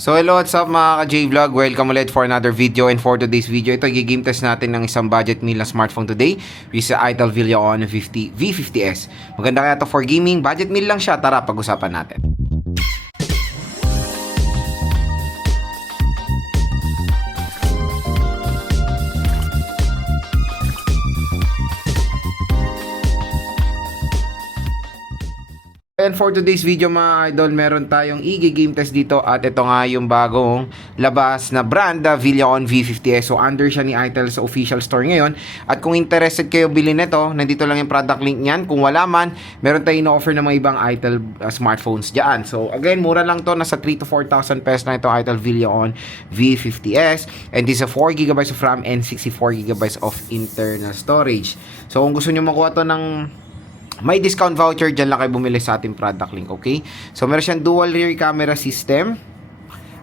So hello, what's up mga ka-J-Vlog? Welcome ulit for another video, and for today's video, ito i-game test natin ng isang budget meal na smartphone today, which is the Itel Villion V50S. Maganda kaya to for gaming, budget meal lang siya. Tara, pag-usapan natin. And for today's video mga idol, meron tayong i-game test dito at ito nga yung bagong labas na brand, the Villion V50S. So under siya ni Itel sa official store ngayon. At kung interested kayo bilhin nito, nandito lang yung product link niyan. Kung wala man, meron tayong ino-offer ng mga ibang Itel smartphones dyan. So again, mura lang to, nasa 3 to 4,000 pesos na ito, Itel Villion V50S. And this is a 4GB of RAM and 64GB of internal storage. So kung gusto nyo makuha to ng may discount voucher, dyan lang kayo bumili sa ating product link, okay? So, meron siyang dual rear camera system.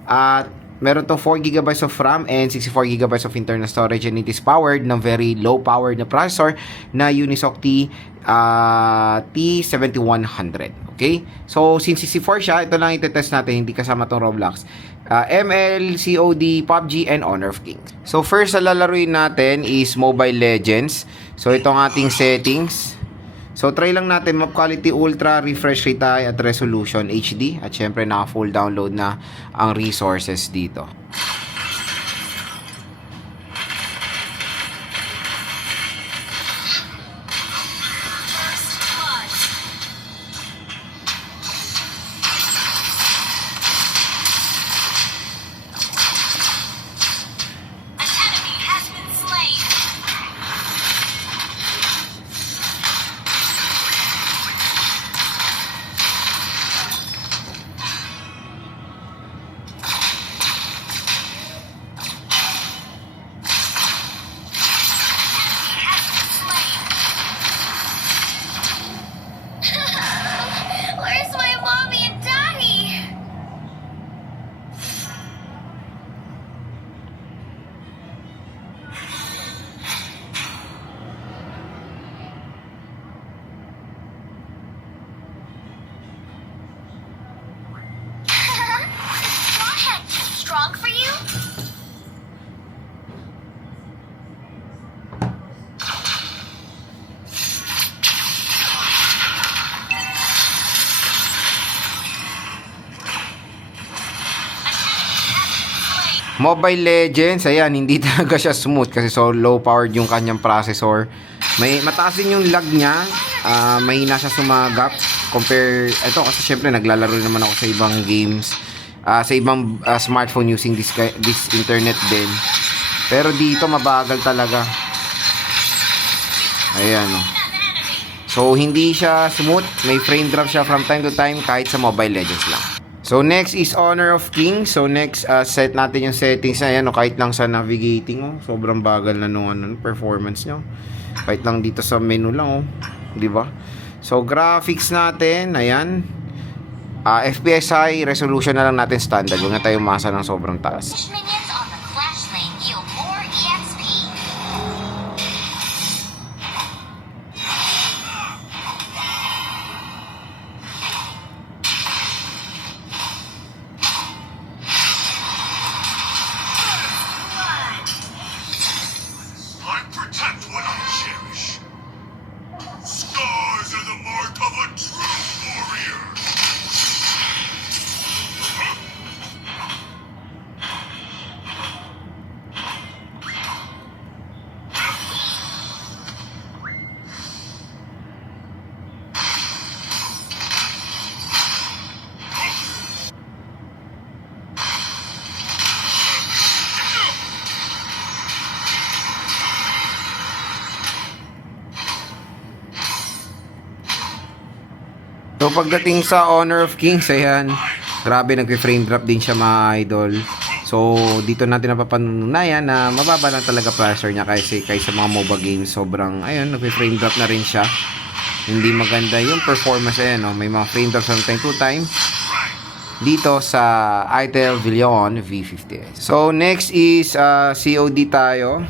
At meron to 4GB of RAM and 64GB of internal storage, and it is powered ng very low powered na processor na Unisoc T7100, okay? So, since 64 siya, ito lang itetest natin, hindi kasama tong Roblox. ML, COD, PUBG, and Honor of Kings. So, first na lalaruin natin is Mobile Legends. So, itong ating settings. So, try lang natin map quality ultra, refresh rate high, at resolution HD. At syempre, naka-full download na ang resources dito. Where's my mommy and daddy? Is Rawhead too strong for you? Mobile Legends, ayan, hindi talaga siya smooth kasi so low powered yung kanyang processor. May mataas din yung lag niya, mahina siya sumagap compare ito kasi syempre naglalaro naman ako sa ibang games, sa ibang smartphone using this internet din. Pero dito mabagal talaga. Ayan, oh. So hindi siya smooth, may frame drop siya from time to time kahit sa Mobile Legends lang. So next is Honor of Kings. So next set natin yung settings na yan, kahit lang sa navigating, sobrang bagal na nung performance nyo. Kahit lang dito sa menu lang, di ba? So graphics natin, ayan. FPS high, resolution na lang natin standard. Huwag na tayo masa ng sobrang taas. Minions on the flash lane yield more EXP. I protect what I cherish. Scars are the mark of a true warrior. So pagdating sa Honor of Kings, ayan, grabe, nag-frame drop din siya mga idol. So dito natin napapatunayan na mababa lang talaga processor niya kaysa mga MOBA games. Sobrang, ayun, nag-frame drop na rin siya. Hindi maganda yung performance, ayan, may mga frame drop from time to time dito sa Itel Villion V50S. So next is COD tayo.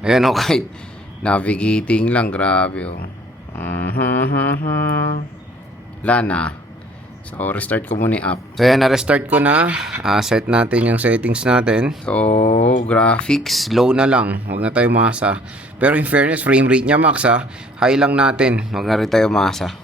Ayan, kahit navigating lang, grabe, Lana. So, restart ko muna yung app. So, yan, na-restart ko na. Set natin yung settings natin. So, graphics, low na lang. Huwag na tayo masa. Pero in fairness, frame rate niya max high lang natin. Huwag na rin tayo masa.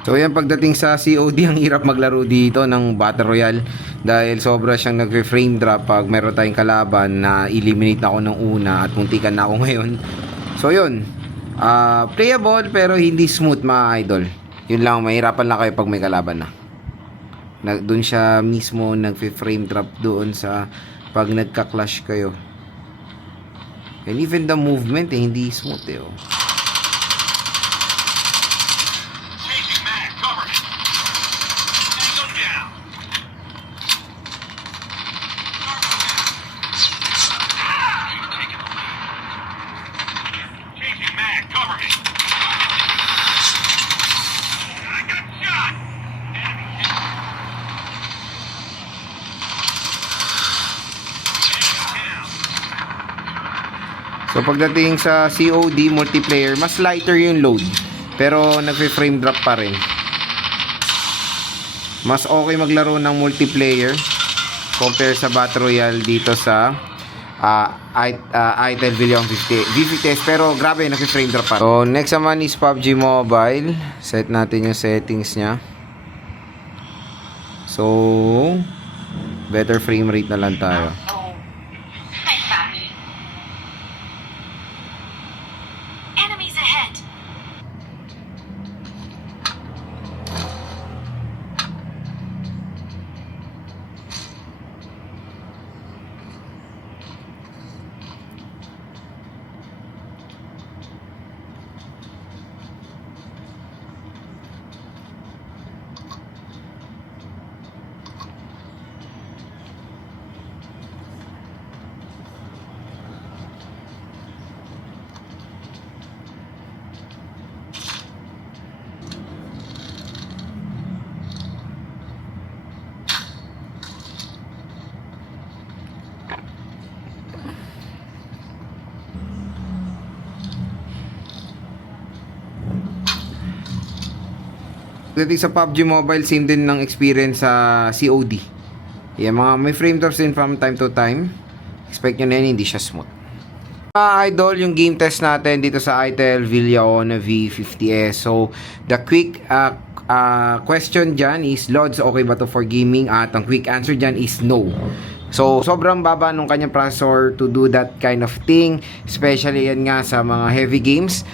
So yan, pagdating sa COD, ang hirap maglaro dito ng Battle Royale dahil sobra siyang nagfe-frame drop pag meron tayong kalaban na eliminate na ako ng una at muntikan na ako ngayon. So yun, playable pero hindi smooth mga idol. Yun lang, mahirapan lang kayo pag may kalaban na. Doon siya mismo nagfe-frame drop doon sa pag nagka-clash kayo. And even the movement hindi smooth oh. So pagdating sa COD multiplayer, mas lighter yung load pero nagfe-frame drop pa rin. Mas okay maglaro ng multiplayer compare sa Battle Royale dito sa ITEL Villion V50S, pero grabe nagfe-frame drop pa. So next naman is PUBG Mobile. Set natin yung settings niya. So better frame rate na lang tayo. Enemies ahead. Pagdating sa PUBG Mobile, same din ng experience sa COD. Yan, mga may frame drops din from time to time. Expect nyo na yan, hindi siya smooth. Idol, yung game test natin dito sa ITEL Villion V50S. So, the quick question dyan is, Lods, okay ba to for gaming? At ang quick answer dyan is no. So, sobrang baba nung kanyang processor to do that kind of thing. Especially yan nga sa mga heavy games.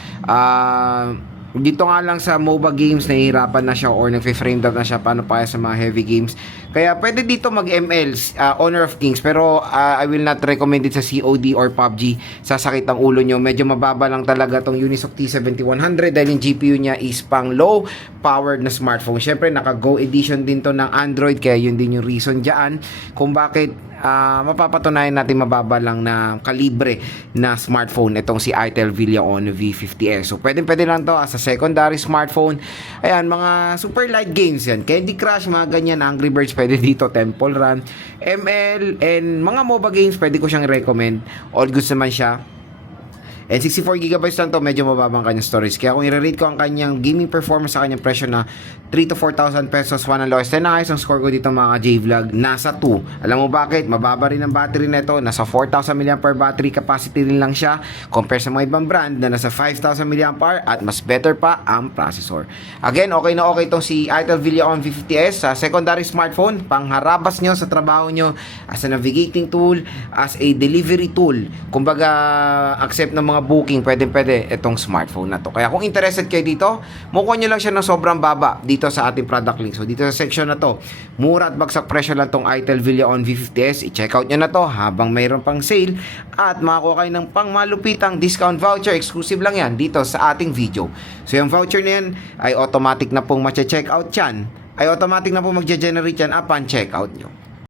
Dito nga lang sa MOBA games, nahihirapan na siya or nagfe-frame drop na siya. Paano pa sa mga heavy games? Kaya pwede dito mag-MLs, Honor of Kings. Pero I will not recommend it sa COD or PUBG. Sasakit ang ulo nyo. Medyo mababa lang talaga tong Unisoc T7100 dahil yung GPU niya is pang low powered na smartphone. Syempre, naka-Go edition din to ng Android. Kaya yun din yung reason dyan kung bakit mapapatunayan natin mababa lang na kalibre na smartphone itong si ITEL Villion V50S. So pwede lang to as a secondary smartphone. Ayan, mga super light games yan, Candy Crush, mga ganyan, Angry Birds, pwede dito, Temple Run, ML, and mga MOBA games pwede ko siyang recommend. All goods naman siya. And 64GB lang to, medyo mababang kanyang storage. Kaya kung i-rate ko ang kanyang gaming performance sa kanyang presyo na 3 to 4,000 pesos, 1 ang lowest 10 na ang score ko dito mga J-Vlog, nasa 2. Alam mo bakit? Mababa rin ang battery nito, nasa 4,000 mAh battery capacity rin lang siya compare sa mga ibang brand na nasa 5,000 mAh at mas better pa ang processor. Again, okay na okay itong si Itel Videon V50s sa secondary smartphone, pangharabas nyo sa trabaho nyo as a navigating tool, as a delivery tool. Kumbaga, accept ng mga booking, pwede itong smartphone na to. Kaya kung interested kayo dito, mukuha nyo lang siya ng sobrang baba dito sa ating product link. So dito sa section na to, mura at bagsak presyo lang tong Itel Videon V50s. I-check out nyo na to habang mayroon pang sale at makakuha kayo ng pangmalupitang discount voucher. Exclusive lang yan dito sa ating video. So yung voucher na yan ay automatic na pong check out yan. Ay automatic na pong magge-generate yan upon checkout nyo.